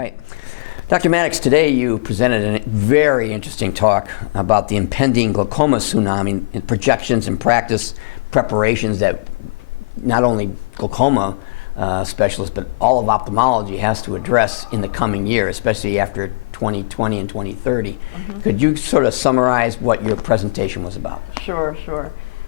Right. Dr. Mattox, today you presented a very interesting talk about the impending glaucoma tsunami and projections and practice preparations that not only glaucoma specialists, but all of ophthalmology has to address in the coming year, especially after 2020 and 2030. Could you sort of summarize what your presentation was about? Sure.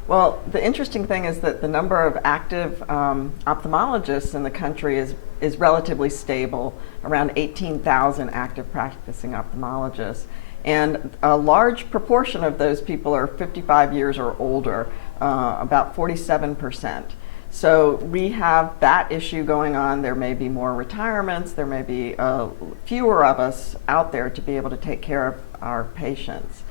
Well, the interesting thing is that the number of active ophthalmologists in the country is relatively stable, around 18,000 active practicing ophthalmologists. And a large proportion of those people are 55 years or older, about 47%. So we have that issue going on. There may be more retirements. There may be fewer of us out there to be able to take care of our patients.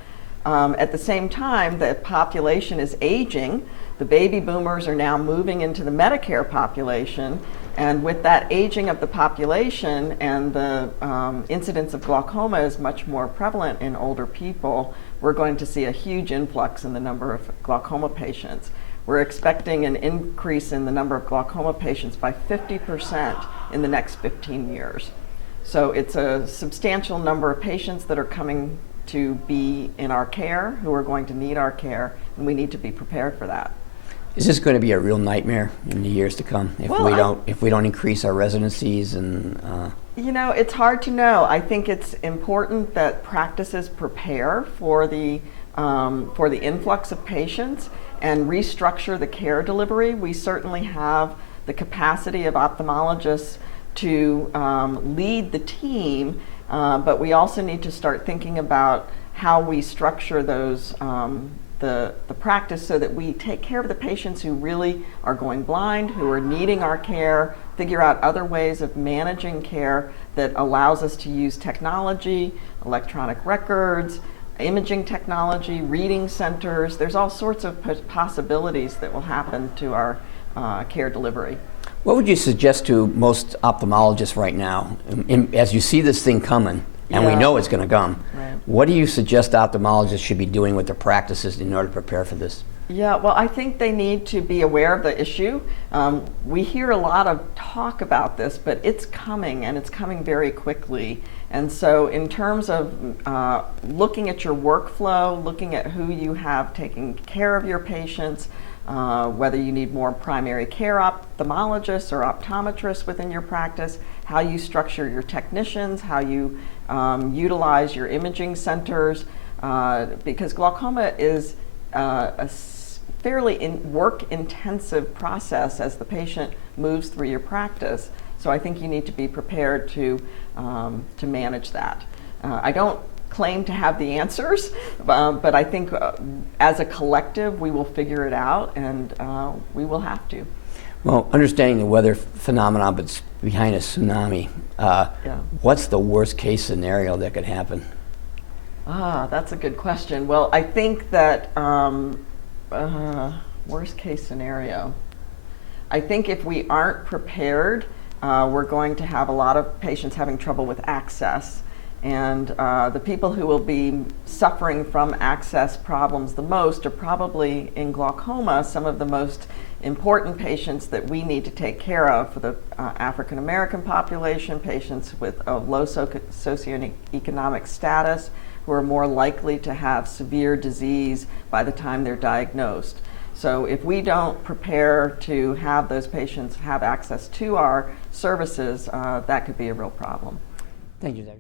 At the same time, the population is aging. The baby boomers are now moving into the Medicare population. And with that aging of the population and the incidence of glaucoma is much more prevalent in older people, we're going to see a huge influx in the number of glaucoma patients. We're expecting an increase in the number of glaucoma patients by 50% in the next 15 years. So it's a substantial number of patients that are coming to be in our care, who are going to need our care, and we need to be prepared for that. Is this going to be a real nightmare in the years to come if we don't increase our residencies and? You know, it's hard to know. I think it's important that practices prepare for the influx of patients and restructure the care delivery. We certainly have the capacity of ophthalmologists to lead the team, but we also need to start thinking about how we structure those the practice so that we take care of the patients who really are going blind, who are needing our care, figure out other ways of managing care that allows us to use technology, electronic records, imaging technology, reading centers. There's all sorts of possibilities that will happen to our care delivery. What would you suggest to most ophthalmologists right now, as you see this thing coming, and we know it's going to come? Right. What do you suggest ophthalmologists should be doing with their practices in order to prepare for this? Yeah, well, I think they need to be aware of the issue. We hear a lot of talk about this, but it's coming, and it's coming very quickly. And so in terms of looking at your workflow, looking at who you have taking care of your patients, whether you need more primary care ophthalmologists or optometrists within your practice, how you structure your technicians, how you utilize your imaging centers, because glaucoma is a fairly work-intensive process as the patient moves through your practice. So I think you need to be prepared to manage that. I don't claim to have the answers, but I think as a collective we will figure it out, and we will have to. Well, understanding the weather phenomenon, but it's behind a tsunami, what's the worst case scenario that could happen? That's a good question. Well, I think that worst case scenario, I think if we aren't prepared, we're going to have a lot of patients having trouble with access. And the people who will be suffering from access problems the most are probably in glaucoma, some of the most important patients that we need to take care of for the African American population, patients with a low socioeconomic status who are more likely to have severe disease by the time they're diagnosed. So if we don't prepare to have those patients have access to our services, that could be a real problem. Thank you, Dr.